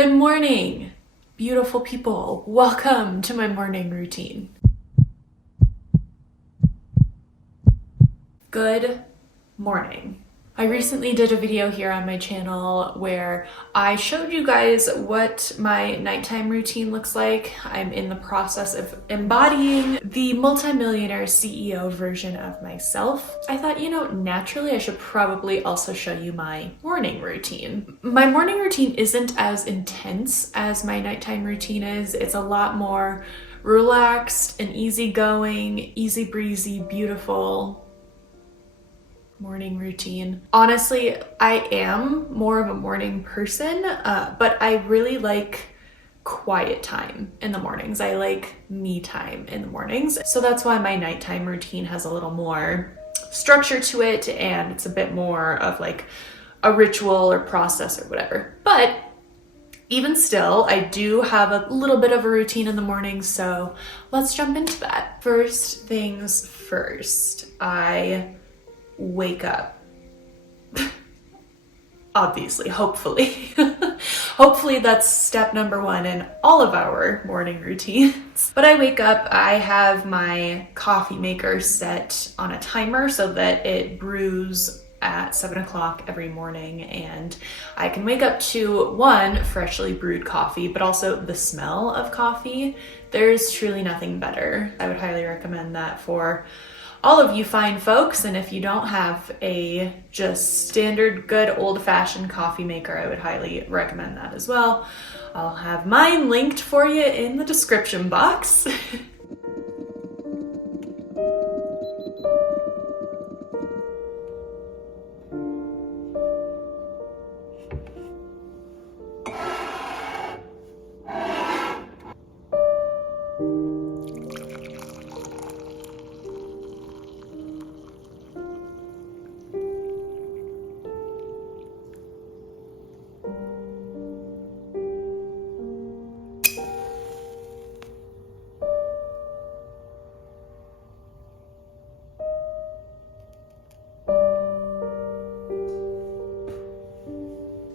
Good morning, beautiful people. Welcome to my morning routine. Good morning. I recently did a video here on my channel where I showed you guys what my nighttime routine looks like. I'm in the process of embodying the multimillionaire CEO version of myself. I thought, naturally I should probably also show you my morning routine. My morning routine isn't as intense as my nighttime routine is. It's a lot more relaxed and easygoing, easy breezy, beautiful morning routine. Honestly, I am more of a morning person, but I really like quiet time in the mornings. I like me time in the mornings. So that's why my nighttime routine has a little more structure to it, and it's a bit more of like a ritual or process or whatever. But even still, I do have a little bit of a routine in the morning, so let's jump into that. First things first, I wake up. Obviously, hopefully. Hopefully that's step number one in all of our morning routines. But I wake up, I have my coffee maker set on a timer so that it brews at 7 o'clock every morning, and I can wake up to one, freshly brewed coffee, but also the smell of coffee. There's truly nothing better. I would highly recommend that for all of you fine folks, and if you don't have a just standard good old-fashioned coffee maker, I would highly recommend that as well. I'll have mine linked for you in the description box.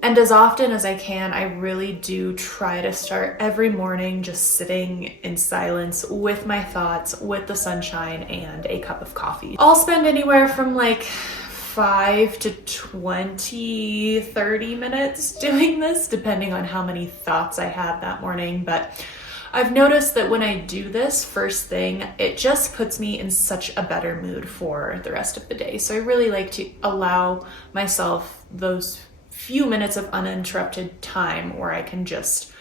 And as often as I can, I really do try to start every morning just sitting in silence with my thoughts, with the sunshine, and a cup of coffee. I'll spend anywhere from like 5 to 20, 30 minutes doing this, depending on how many thoughts I have that morning. But I've noticed that when I do this first thing, it just puts me in such a better mood for the rest of the day. So I really like to allow myself those few minutes of uninterrupted time where I can just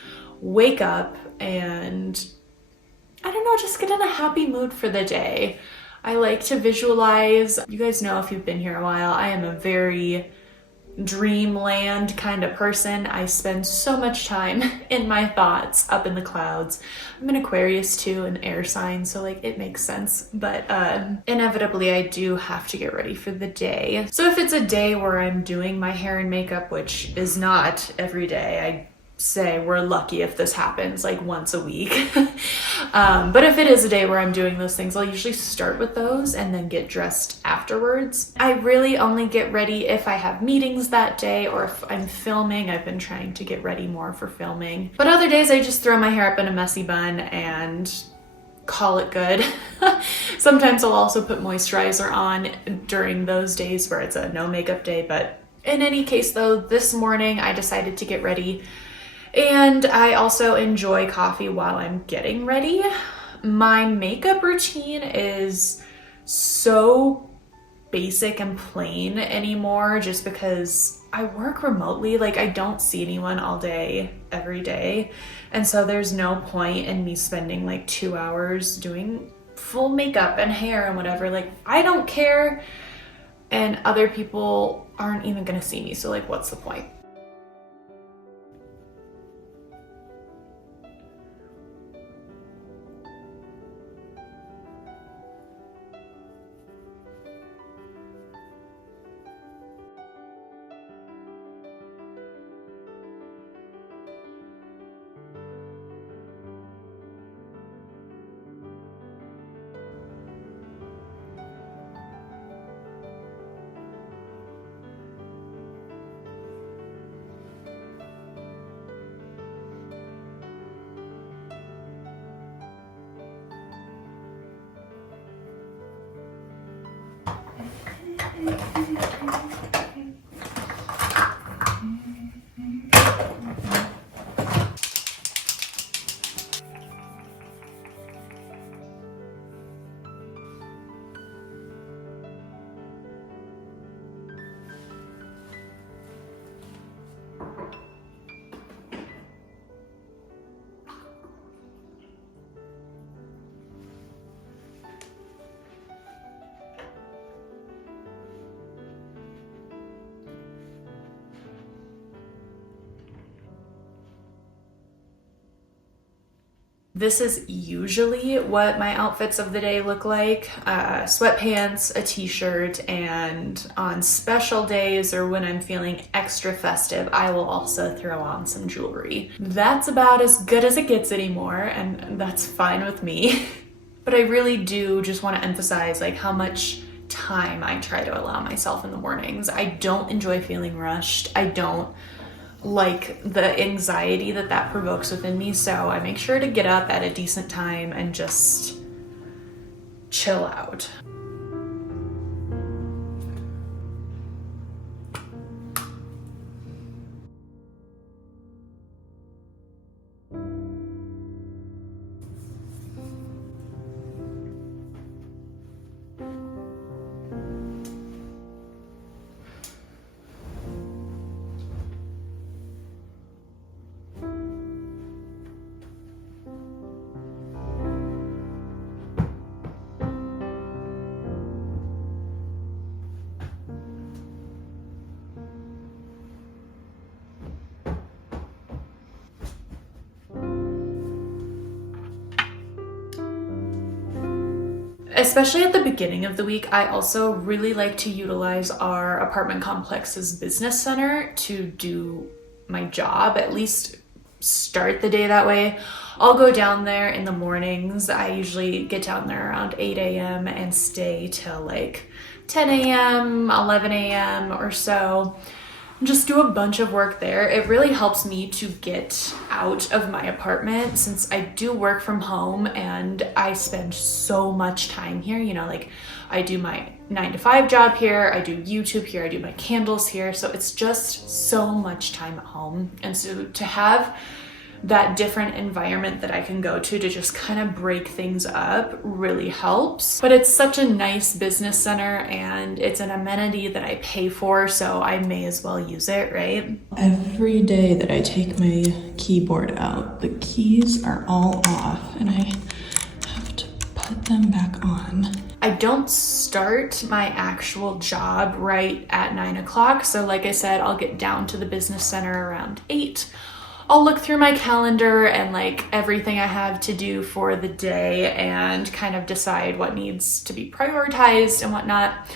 wake up and, I don't know, just get in a happy mood for the day. I like to visualize. You guys know, if you've been here a while, I am a very dreamland kind of person. I spend so much time in my thoughts up in the clouds. I'm an Aquarius too, an air sign, so like it makes sense. But inevitably I do have to get ready for the day. So if it's a day where I'm doing my hair and makeup, which is not every day, I say we're lucky if this happens like once a week. But if it is a day where I'm doing those things, I'll usually start with those and then get dressed afterwards. I really only get ready if I have meetings that day or if I'm filming. I've been trying to get ready more for filming. But other days I just throw my hair up in a messy bun and call it good. Sometimes I'll also put moisturizer on during those days where it's a no makeup day. But in any case though, this morning I decided to get ready. And I also enjoy coffee while I'm getting ready. My makeup routine is so basic and plain anymore just because I work remotely. Like, I don't see anyone all day, every day. And so there's no point in me spending like 2 hours doing full makeup and hair and whatever. Like, I don't care, and other people aren't even gonna see me. So like, what's the point? This is usually what my outfits of the day look like. Sweatpants, a t-shirt, and on special days or when I'm feeling extra festive, I will also throw on some jewelry. That's about as good as it gets anymore, and that's fine with me. But I really do just want to emphasize like how much time I try to allow myself in the mornings. I don't enjoy feeling rushed. I don't like the anxiety that provokes within me, so I make sure to get up at a decent time and just chill out. Especially at the beginning of the week, I also really like to utilize our apartment complex's business center to do my job, at least start the day that way. I'll go down there in the mornings. I usually get down there around 8 a.m. and stay till like 10 a.m., 11 a.m. or so. Just do a bunch of work there. It really helps me to get out of my apartment since I do work from home and I spend so much time here. You know, like I do my 9 to 5 job here, I do YouTube here, I do my candles here. So it's just so much time at home. And so to have that different environment that I can go to just kind of break things up really helps. But it's such a nice business center and it's an amenity that I pay for, so I may as well use it, right? Every day that I take my keyboard out, the keys are all off and I have to put them back on. I don't start my actual job right at 9 o'clock. So like I said, I'll get down to the business center around 8. I'll look through my calendar and like everything I have to do for the day and kind of decide what needs to be prioritized and whatnot.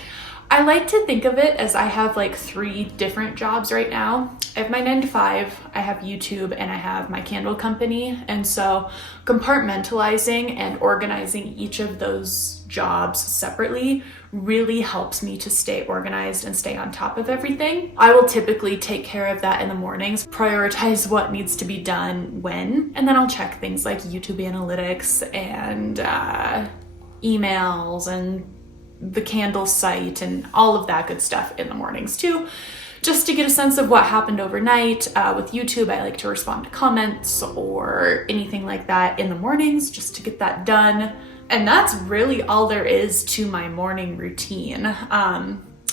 I like to think of it as I have like 3 different jobs right now. I have my 9 to 5, I have YouTube, and I have my candle company. And so compartmentalizing and organizing each of those jobs separately really helps me to stay organized and stay on top of everything. I will typically take care of that in the mornings, prioritize what needs to be done when, and then I'll check things like YouTube analytics and emails and the candle site and all of that good stuff in the mornings too, just to get a sense of what happened overnight. With YouTube, I like to respond to comments or anything like that in the mornings just to get that done. And that's really all there is to my morning routine.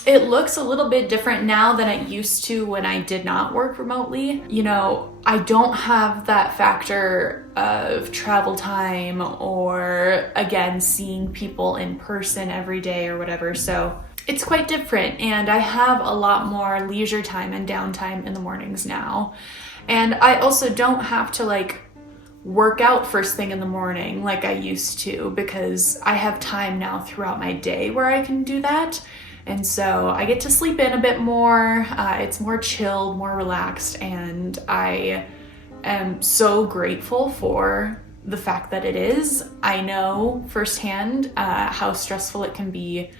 It looks a little bit different now than it used to when I did not work remotely. You know, I don't have that factor of travel time or, again, seeing people in person every day or whatever. So it's quite different. And I have a lot more leisure time and downtime in the mornings now. And I also don't have to like work out first thing in the morning like I used to, because I have time now throughout my day where I can do that. And so I get to sleep in a bit more. It's more chilled, more relaxed, and I am so grateful for the fact that it is. I know firsthand how stressful it can be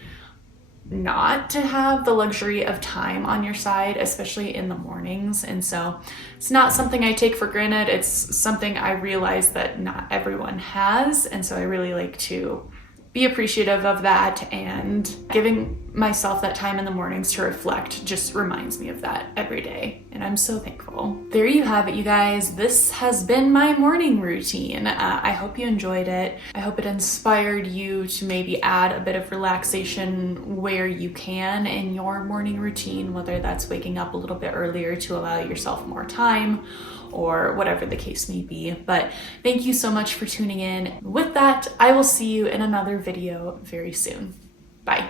not to have the luxury of time on your side, especially in the mornings. And so it's not something I take for granted. It's something I realize that not everyone has. And so I really like to be appreciative of that, and giving myself that time in the mornings to reflect just reminds me of that every day. And I'm so thankful. There you have it, you guys. This has been my morning routine. I hope you enjoyed it. I hope it inspired you to maybe add a bit of relaxation where you can in your morning routine, whether that's waking up a little bit earlier to allow yourself more time, or whatever the case may be. But thank you so much for tuning in. With that, I will see you in another video very soon. Bye.